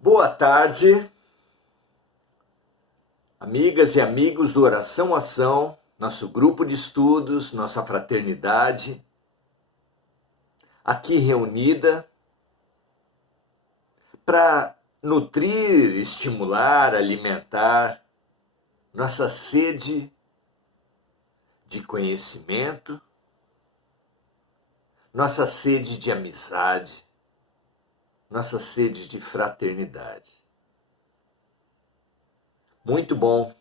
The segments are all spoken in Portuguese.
Boa tarde, amigas e amigos do Oração Ação, nosso grupo de estudos, nossa fraternidade, aqui reunida para nutrir, estimular, alimentar nossa sede de conhecimento, nossa sede de amizade, nossa sede de fraternidade. Muito bom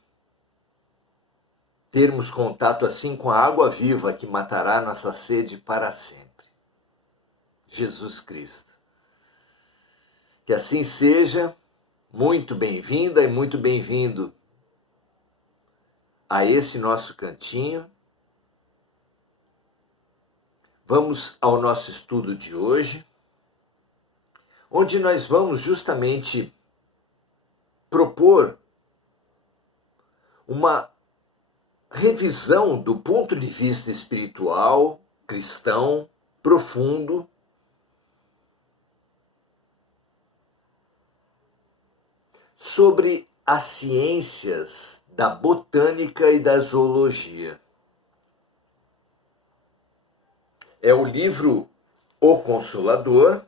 termos contato assim com a água viva que matará nossa sede para sempre. Jesus Cristo. Que assim seja. Muito bem-vinda e muito bem-vindo a esse nosso cantinho. Vamos ao nosso estudo de hoje, onde nós vamos justamente propor uma revisão do ponto de vista espiritual, cristão, profundo, sobre as ciências da botânica e da zoologia. É o livro O Consolador,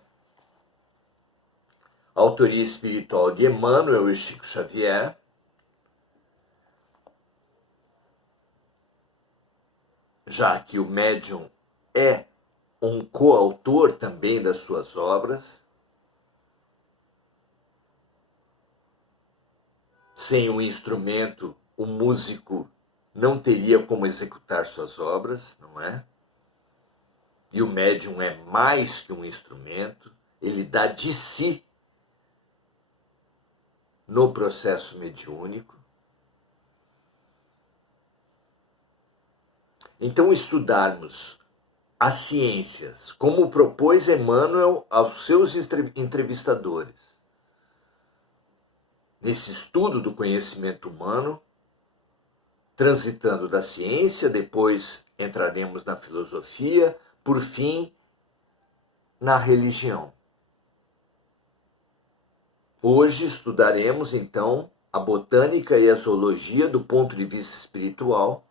autoria espiritual de Emmanuel e Chico Xavier, já que o médium é um coautor também das suas obras. Sem um instrumento, o músico não teria como executar suas obras, não é? E o médium é mais que um instrumento, ele dá de si no processo mediúnico. Então, estudarmos as ciências, como propôs Emmanuel aos seus entrevistadores, nesse estudo do conhecimento humano, transitando da ciência, depois entraremos na filosofia, por fim, na religião. Hoje estudaremos, então, a botânica e a zoologia do ponto de vista espiritual.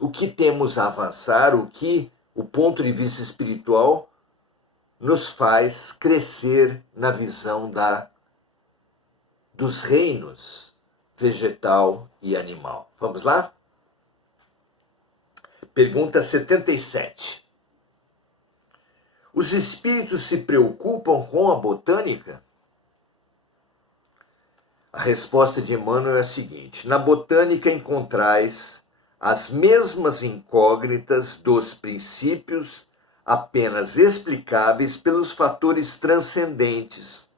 O que temos a avançar, o que o ponto de vista espiritual nos faz crescer na visão dos reinos vegetal e animal. Vamos lá? Pergunta 77. Os espíritos se preocupam com a botânica? A resposta de Emmanuel é a seguinte: na botânica encontrais as mesmas incógnitas dos princípios apenas explicáveis pelos fatores transcendentes,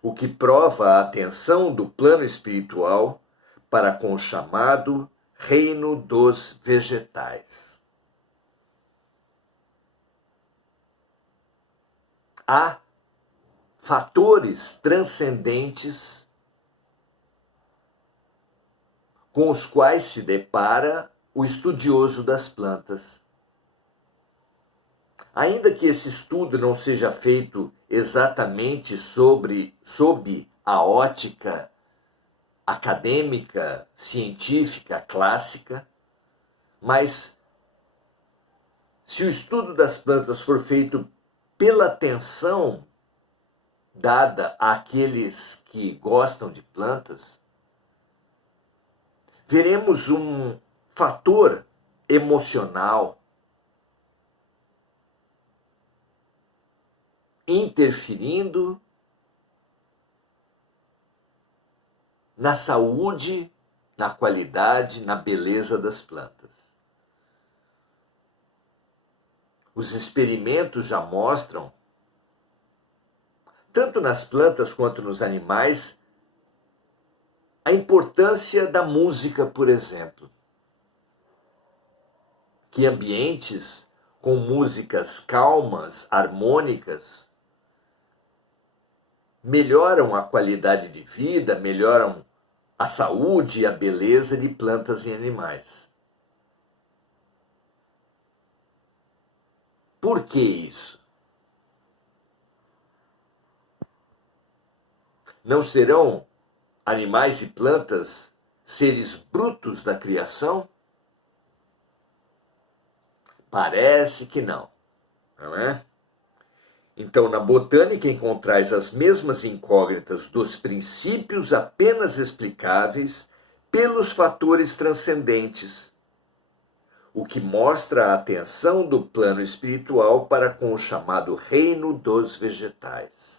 o que prova a atenção do plano espiritual para com o chamado reino dos vegetais. Há fatores transcendentes com os quais se depara o estudioso das plantas. Ainda que esse estudo não seja feito exatamente sob a ótica acadêmica, científica, clássica, mas se o estudo das plantas for feito pela atenção dada àqueles que gostam de plantas, veremos um fator emocional interferindo na saúde, na qualidade, na beleza das plantas. Os experimentos já mostram, tanto nas plantas quanto nos animais, a importância da música, por exemplo. Que ambientes com músicas calmas, harmônicas, melhoram a qualidade de vida, melhoram a saúde e a beleza de plantas e animais. Por que isso? Não serão animais e plantas seres brutos da criação? Parece que não, não é? Então, na botânica encontrais as mesmas incógnitas dos princípios apenas explicáveis pelos fatores transcendentes, o que mostra a atenção do plano espiritual para com o chamado reino dos vegetais.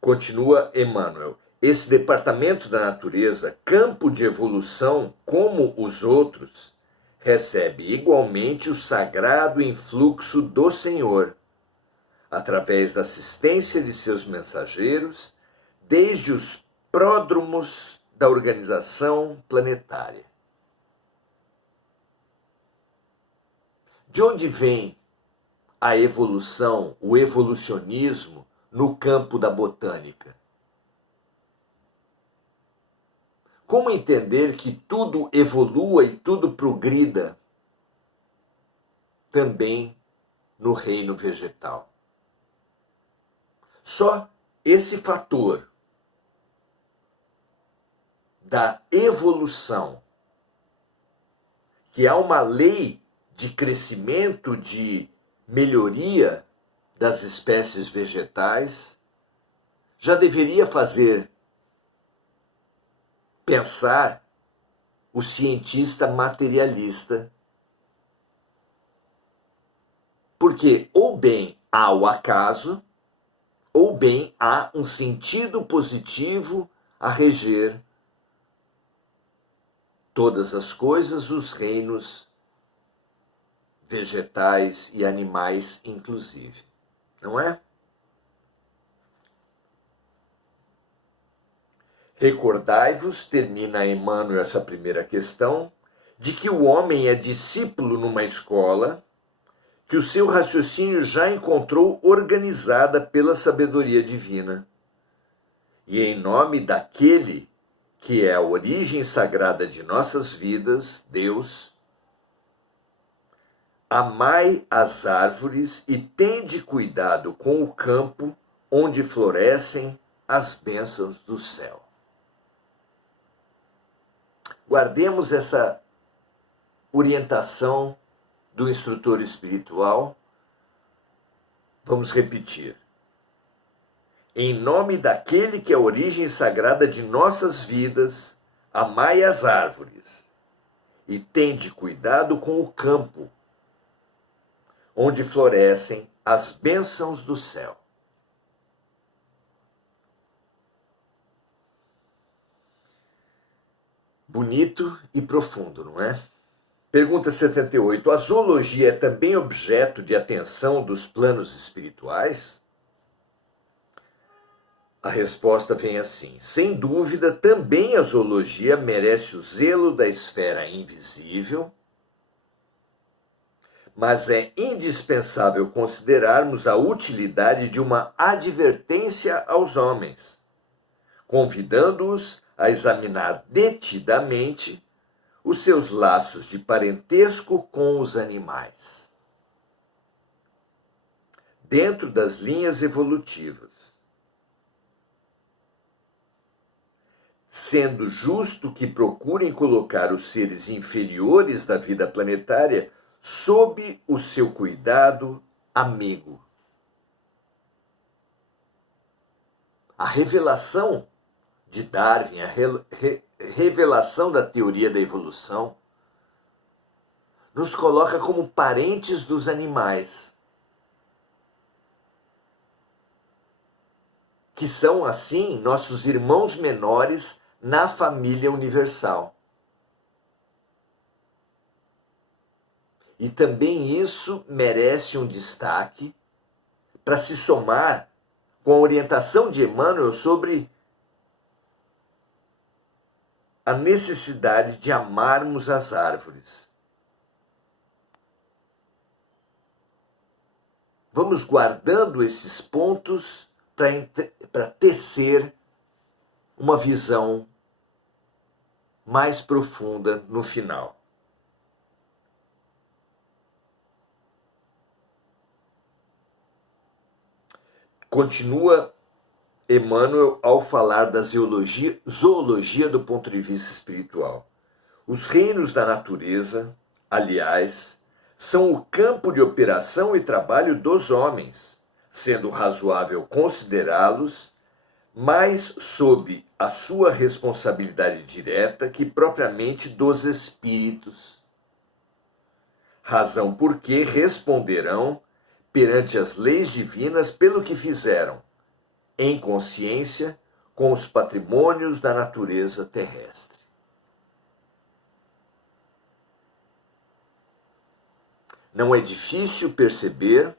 Continua Emmanuel. Esse departamento da natureza, campo de evolução como os outros, recebe igualmente o sagrado influxo do Senhor, através da assistência de seus mensageiros, desde os pródromos da organização planetária. De onde vem a evolução, o evolucionismo no campo da botânica? Como entender que tudo evolua e tudo progrida também no reino vegetal? Só esse fator da evolução, que há uma lei de crescimento, de melhoria das espécies vegetais, já deveria fazer pensar o cientista materialista. Porque ou bem há o acaso, ou bem há um sentido positivo a reger todas as coisas, os reinos vegetais e animais inclusive. Não é? Recordai-vos, termina Emmanuel essa primeira questão, de que o homem é discípulo numa escola que o seu raciocínio já encontrou organizada pela sabedoria divina. E em nome daquele que é a origem sagrada de nossas vidas, Deus, amai as árvores e tende cuidado com o campo onde florescem as bênçãos do céu. Guardemos essa orientação do instrutor espiritual. Vamos repetir. Em nome daquele que é a origem sagrada de nossas vidas, amai as árvores e tende cuidado com o campo, onde florescem as bênçãos do céu. Bonito e profundo, não é? Pergunta 78. A zoologia é também objeto de atenção dos planos espirituais? A resposta vem assim. Sem dúvida, também a zoologia merece o zelo da esfera invisível, mas é indispensável considerarmos a utilidade de uma advertência aos homens, convidando-os a examinar detidamente os seus laços de parentesco com os animais, dentro das linhas evolutivas, sendo justo que procurem colocar os seres inferiores da vida planetária sob o seu cuidado amigo. A revelação de Darwin, a revelação da teoria da evolução, nos coloca como parentes dos animais, que são, assim, nossos irmãos menores na família universal. E também isso merece um destaque para se somar com a orientação de Emmanuel sobre a necessidade de amarmos as árvores. Vamos guardando esses pontos para tecer uma visão mais profunda no final. Continua Emmanuel ao falar da zoologia do ponto de vista espiritual. Os reinos da natureza, aliás, são o campo de operação e trabalho dos homens, sendo razoável considerá-los mais sob a sua responsabilidade direta que propriamente dos espíritos. Razão por que responderão perante as leis divinas pelo que fizeram, em consciência, com os patrimônios da natureza terrestre. Não é difícil perceber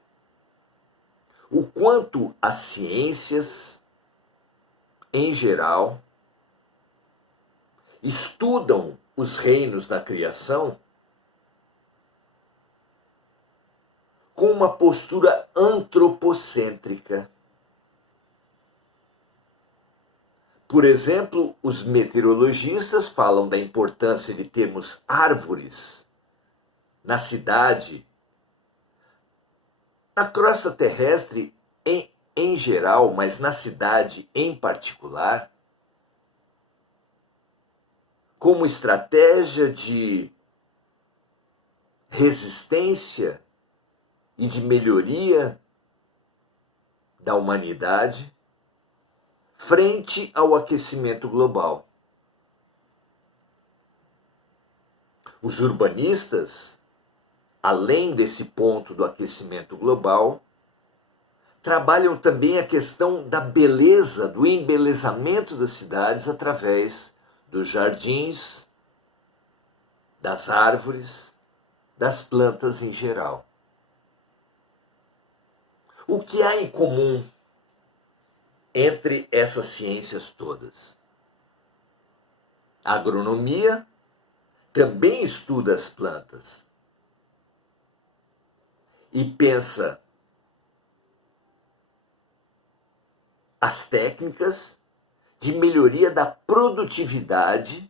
o quanto as ciências, em geral, estudam os reinos da criação com uma postura antropocêntrica. Por exemplo, os meteorologistas falam da importância de termos árvores na cidade, na crosta terrestre em geral, mas na cidade em particular, como estratégia de resistência e de melhoria da humanidade frente ao aquecimento global. Os urbanistas, além desse ponto do aquecimento global, trabalham também a questão da beleza, do embelezamento das cidades através dos jardins, das árvores, das plantas em geral. O que há em comum entre essas ciências todas? A agronomia também estuda as plantas e pensa as técnicas de melhoria da produtividade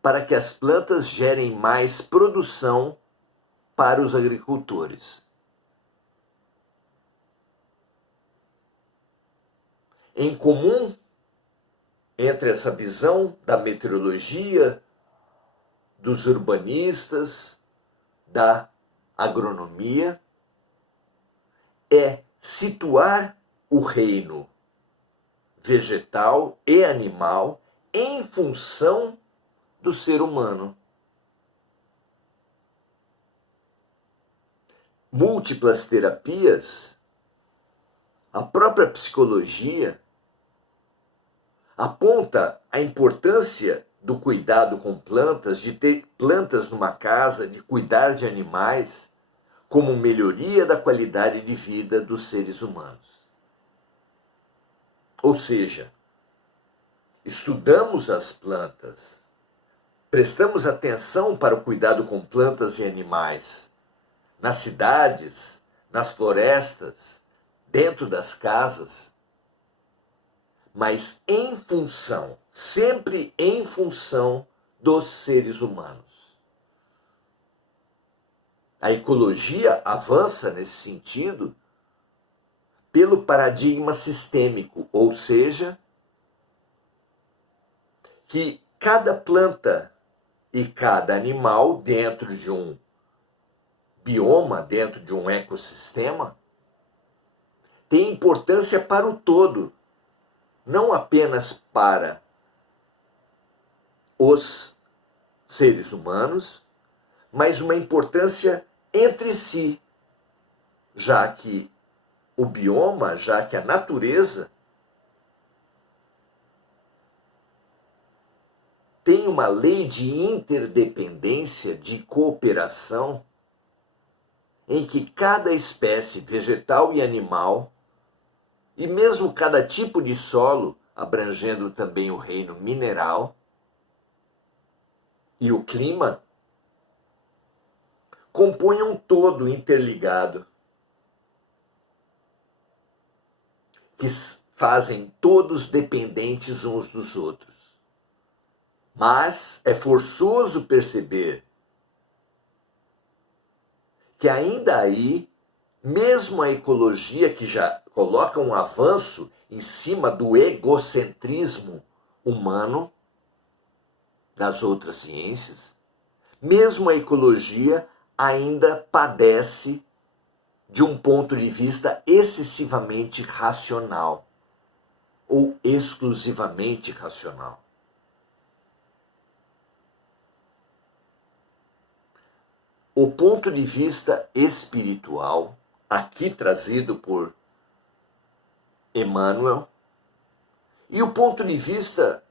para que as plantas gerem mais produção para os agricultores. Em comum entre essa visão da meteorologia, dos urbanistas, da agronomia, é situar o reino vegetal e animal em função do ser humano. Múltiplas terapias, a própria psicologia, aponta a importância do cuidado com plantas, de ter plantas numa casa, de cuidar de animais, como melhoria da qualidade de vida dos seres humanos. Ou seja, estudamos as plantas, prestamos atenção para o cuidado com plantas e animais, nas cidades, nas florestas, dentro das casas, mas em função, sempre em função dos seres humanos. A ecologia avança nesse sentido pelo paradigma sistêmico, ou seja, que cada planta e cada animal dentro de um bioma, dentro de um ecossistema, tem importância para o todo, não apenas para os seres humanos, mas uma importância entre si, já que o bioma, já que a natureza tem uma lei de interdependência, de cooperação, em que cada espécie vegetal e animal, e mesmo cada tipo de solo, abrangendo também o reino mineral e o clima, compõem um todo interligado, que fazem todos dependentes uns dos outros. Mas é forçoso perceber que ainda aí Mesmo a ecologia, que já coloca um avanço em cima do egocentrismo humano das outras ciências, mesmo a ecologia ainda padece de um ponto de vista excessivamente racional ou exclusivamente racional. O ponto de vista espiritual, aqui trazido por Emmanuel, e o ponto de vista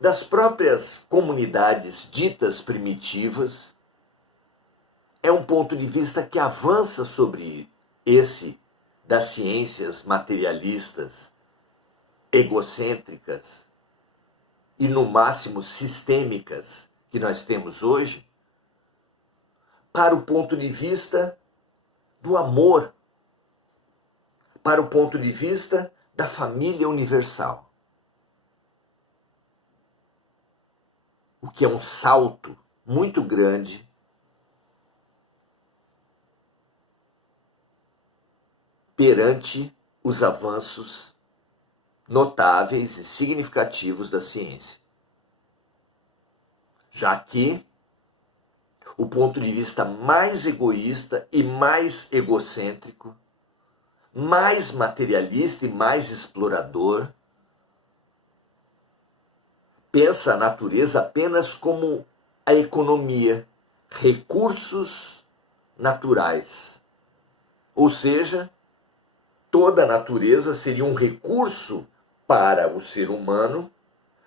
das próprias comunidades ditas primitivas, é um ponto de vista que avança sobre esse das ciências materialistas, egocêntricas e, no máximo, sistêmicas que nós temos hoje, para o ponto de vista do amor, para o ponto de vista da família universal. O que é um salto muito grande perante os avanços notáveis e significativos da ciência. Já que o ponto de vista mais egoísta e mais egocêntrico, mais materialista e mais explorador, pensa a natureza apenas como a economia, recursos naturais. Ou seja, toda a natureza seria um recurso para o ser humano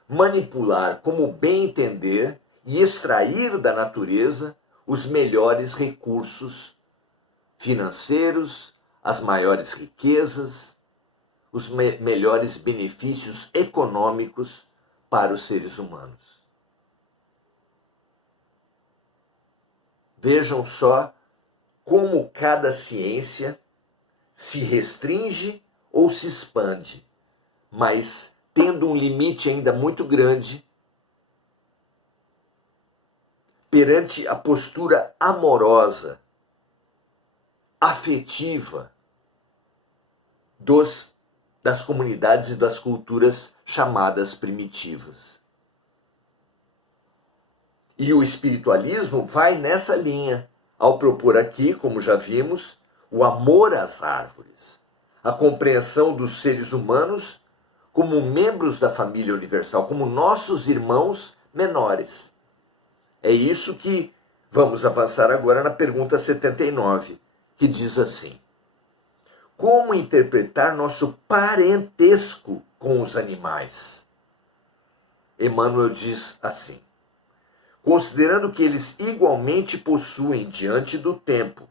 manipular como bem entender e extrair da natureza os melhores recursos financeiros, as maiores riquezas, os melhores benefícios econômicos para os seres humanos. Vejam só como cada ciência se restringe ou se expande, mas tendo um limite ainda muito grande perante a postura amorosa, afetiva das comunidades e das culturas chamadas primitivas. E o espiritualismo vai nessa linha, ao propor aqui, como já vimos, o amor às árvores, a compreensão dos seres humanos como membros da família universal, como nossos irmãos menores. É isso que vamos avançar agora na pergunta 79, que diz assim: como interpretar nosso parentesco com os animais? Emmanuel diz assim: considerando que eles igualmente possuem diante do tempo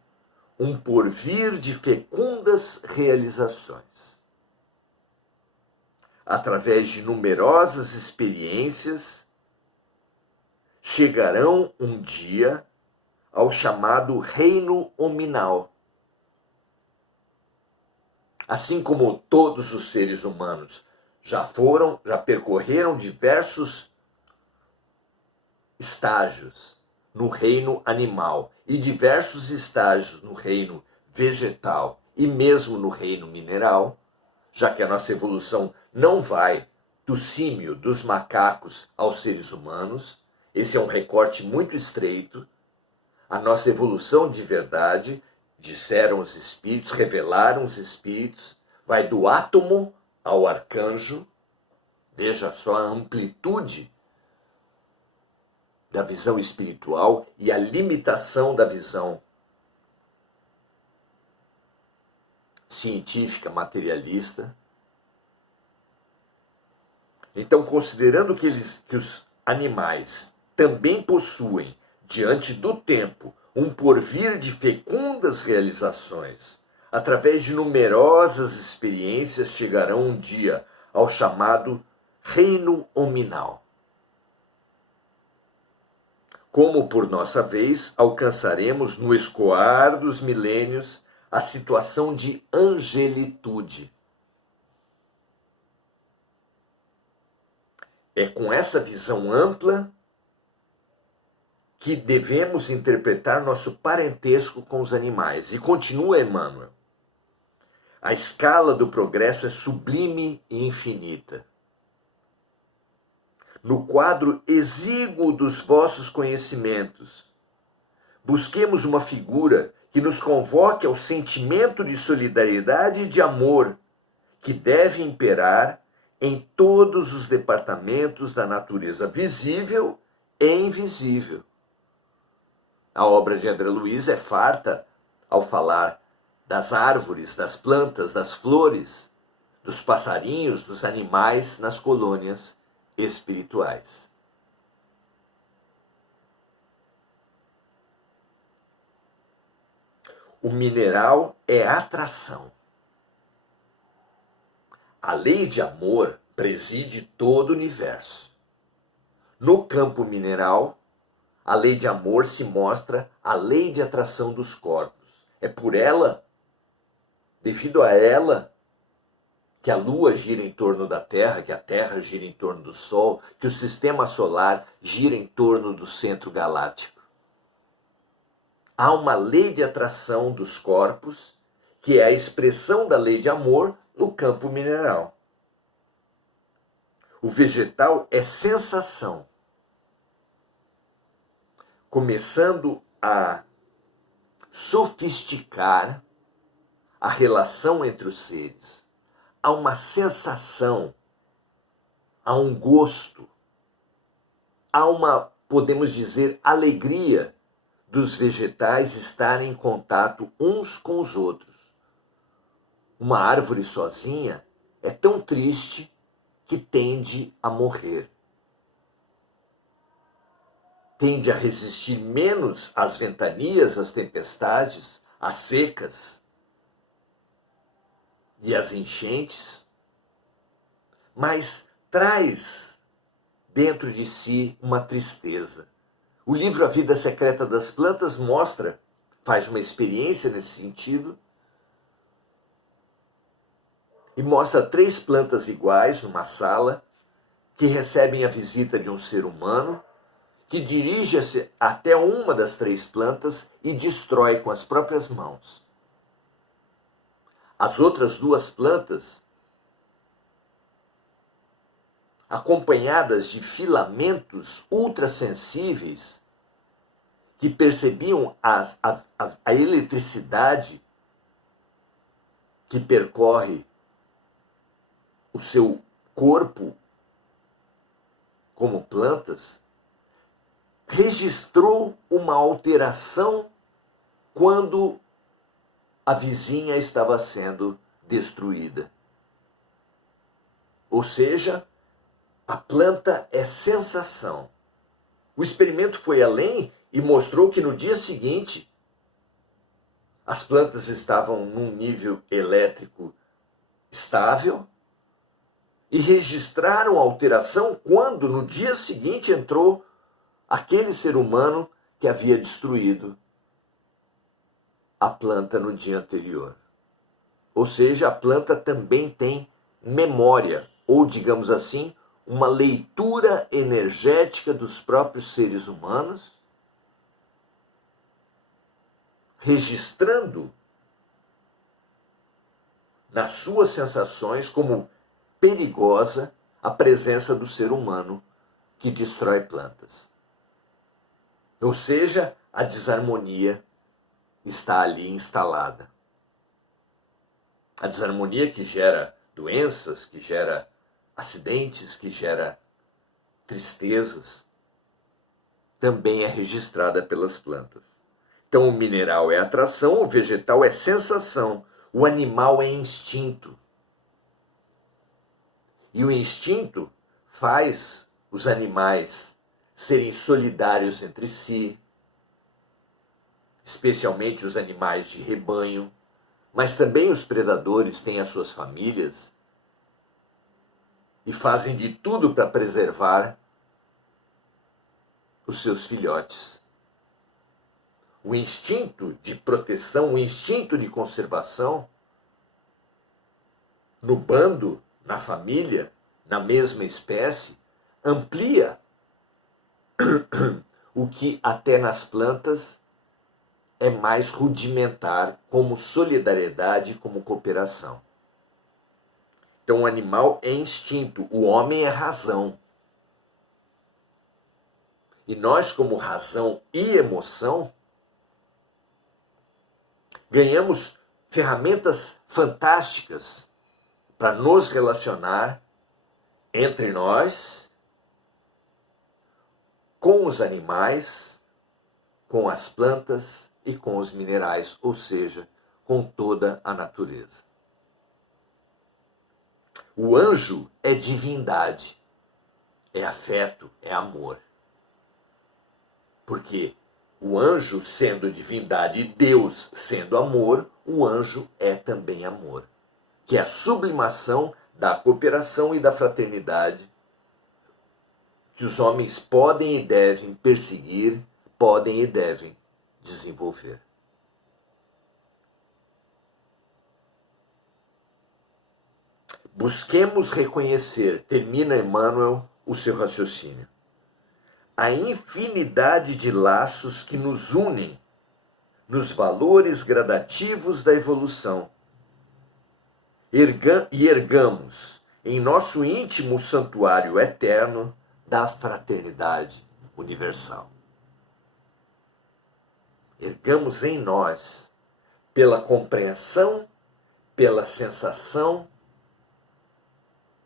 um porvir de fecundas realizações, através de numerosas experiências, chegarão um dia ao chamado reino hominal. Assim como todos os seres humanos já percorreram diversos estágios no reino animal e diversos estágios no reino vegetal e mesmo no reino mineral, já que a nossa evolução não vai do símio, dos macacos aos seres humanos, esse é um recorte muito estreito. A nossa evolução de verdade, disseram os espíritos, revelaram os espíritos, vai do átomo ao arcanjo. Veja só a amplitude da visão espiritual e a limitação da visão científica, materialista. Então, considerando que os animais também possuem, diante do tempo, um porvir de fecundas realizações, através de numerosas experiências chegarão um dia ao chamado reino hominal. Como, por nossa vez, alcançaremos no escoar dos milênios a situação de angelitude. É com essa visão ampla que devemos interpretar nosso parentesco com os animais. E continua Emmanuel: a escala do progresso é sublime e infinita. No quadro exíguo dos vossos conhecimentos, busquemos uma figura que nos convoque ao sentimento de solidariedade e de amor que deve imperar em todos os departamentos da natureza visível e invisível. A obra de André Luiz é farta ao falar das árvores, das plantas, das flores, dos passarinhos, dos animais nas colônias espirituais. O mineral é atração. A lei de amor preside todo o universo. No campo mineral, a lei de amor se mostra a lei de atração dos corpos. É por ela, devido a ela, que a Lua gira em torno da Terra, que a Terra gira em torno do Sol, que o Sistema Solar gira em torno do centro galáctico. Há uma lei de atração dos corpos, que é a expressão da lei de amor no campo mineral. O vegetal é sensação, começando a sofisticar a relação entre os seres. Há uma sensação, há um gosto, há uma, podemos dizer, alegria dos vegetais estarem em contato uns com os outros. Uma árvore sozinha é tão triste que tende a morrer. Tende a resistir menos às ventanias, às tempestades, às secas e às enchentes, mas traz dentro de si uma tristeza. O livro A Vida Secreta das Plantas mostra, faz uma experiência nesse sentido, e mostra 3 plantas iguais numa sala que recebem a visita de um ser humano que dirige-se até uma das 3 plantas e destrói com as próprias mãos. As outras 2 plantas, acompanhadas de filamentos ultrassensíveis que percebiam a eletricidade que percorre o seu corpo como plantas, registrou uma alteração quando a vizinha estava sendo destruída. Ou seja, a planta é sensação. O experimento foi além e mostrou que no dia seguinte as plantas estavam num nível elétrico estável e registraram a alteração quando no dia seguinte entrou aquele ser humano que havia destruído a planta no dia anterior. Ou seja, a planta também tem memória, ou digamos assim, uma leitura energética dos próprios seres humanos, registrando nas suas sensações como perigosa a presença do ser humano que destrói plantas. Ou seja, a desarmonia está ali instalada. A desarmonia que gera doenças, que gera acidentes, que gera tristezas, também é registrada pelas plantas. Então o mineral é atração, o vegetal é sensação, o animal é instinto. E o instinto faz os animais serem solidários entre si, especialmente os animais de rebanho, mas também os predadores têm as suas famílias e fazem de tudo para preservar os seus filhotes. O instinto de proteção, o instinto de conservação, no bando, na família, na mesma espécie, amplia o que até nas plantas é mais rudimentar, como solidariedade, como cooperação. Então o animal é instinto, o homem é razão. E nós, como razão e emoção, ganhamos ferramentas fantásticas para nos relacionar entre nós, com os animais, com as plantas e com os minerais, ou seja, com toda a natureza. O anjo é divindade, é afeto, é amor. Porque o anjo sendo divindade e Deus sendo amor, o anjo é também amor, que é a sublimação da cooperação e da fraternidade que os homens podem e devem perseguir, podem e devem desenvolver. Busquemos reconhecer, termina Emmanuel o seu raciocínio, a infinidade de laços que nos unem nos valores gradativos da evolução e ergamos em nosso íntimo santuário eterno da fraternidade universal. Ergamos em nós, pela compreensão, pela sensação,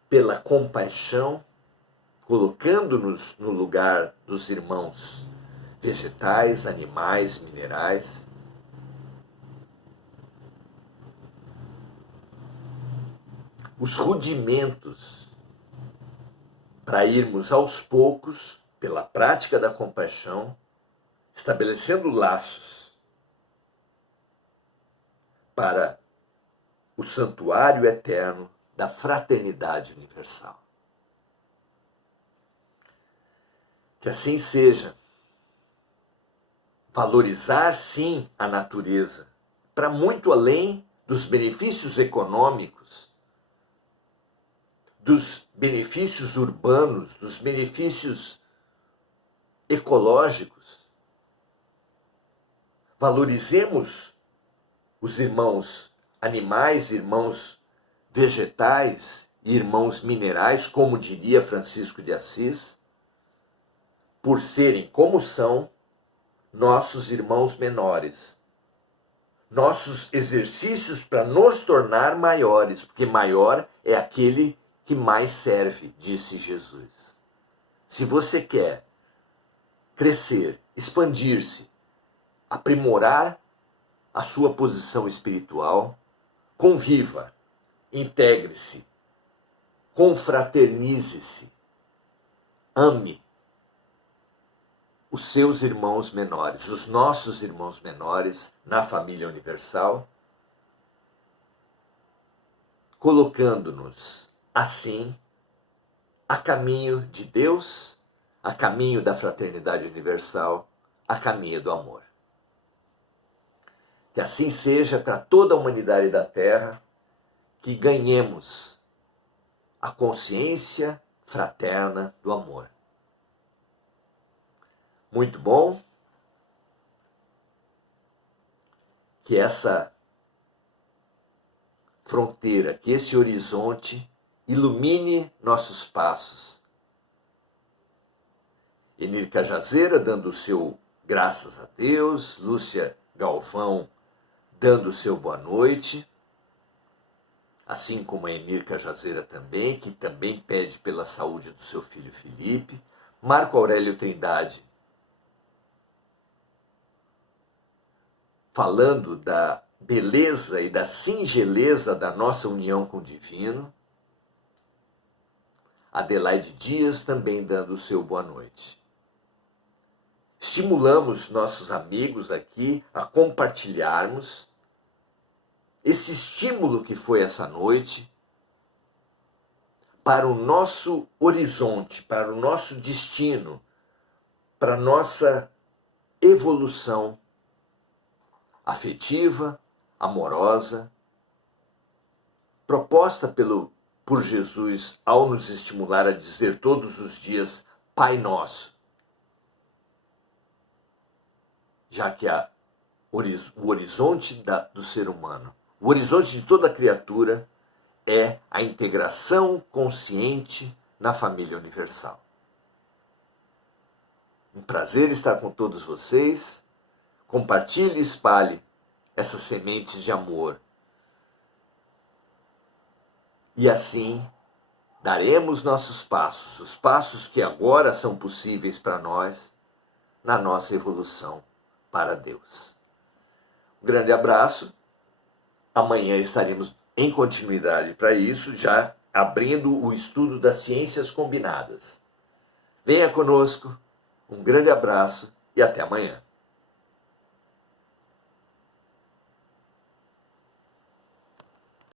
pela compaixão, colocando-nos no lugar dos irmãos vegetais, animais, minerais, os rudimentos para irmos aos poucos, pela prática da compaixão, estabelecendo laços para o santuário eterno da fraternidade universal. Que assim seja. Valorizar, sim, a natureza, para muito além dos benefícios econômicos, dos benefícios urbanos, dos benefícios ecológicos. Valorizemos os irmãos animais, irmãos vegetais e irmãos minerais, como diria Francisco de Assis, por serem como são nossos irmãos menores. Nossos exercícios para nos tornar maiores, porque maior é aquele que mais serve, disse Jesus. Se você quer crescer, expandir-se, aprimorar a sua posição espiritual, conviva, integre-se, confraternize-se, ame os seus irmãos menores, os nossos irmãos menores na família universal, colocando-nos assim a caminho de Deus, a caminho da fraternidade universal, a caminho do amor. Que assim seja para toda a humanidade da Terra, que ganhemos a consciência fraterna do amor. Muito bom que essa fronteira, que esse horizonte ilumine nossos passos. Enir Cajazeira dando o seu graças a Deus, Lúcia Galvão dando o seu boa noite, assim como a Enir Cajazeira também, que também pede pela saúde do seu filho Felipe, Marco Aurélio Trindade, falando da beleza e da singeleza da nossa união com o divino, Adelaide Dias também dando o seu boa noite. Estimulamos nossos amigos aqui a compartilharmos esse estímulo que foi essa noite para o nosso horizonte, para o nosso destino, para a nossa evolução afetiva, amorosa, proposta por Jesus ao nos estimular a dizer todos os dias Pai Nosso. já que o horizonte do ser humano, o horizonte de toda criatura é a integração consciente na família universal. Um prazer estar com todos vocês. Compartilhe e espalhe essas sementes de amor. E assim daremos nossos passos, os passos que agora são possíveis para nós, na nossa evolução para Deus. Um grande abraço. Amanhã estaremos em continuidade para isso, já abrindo o estudo das ciências combinadas. Venha conosco, um grande abraço e até amanhã.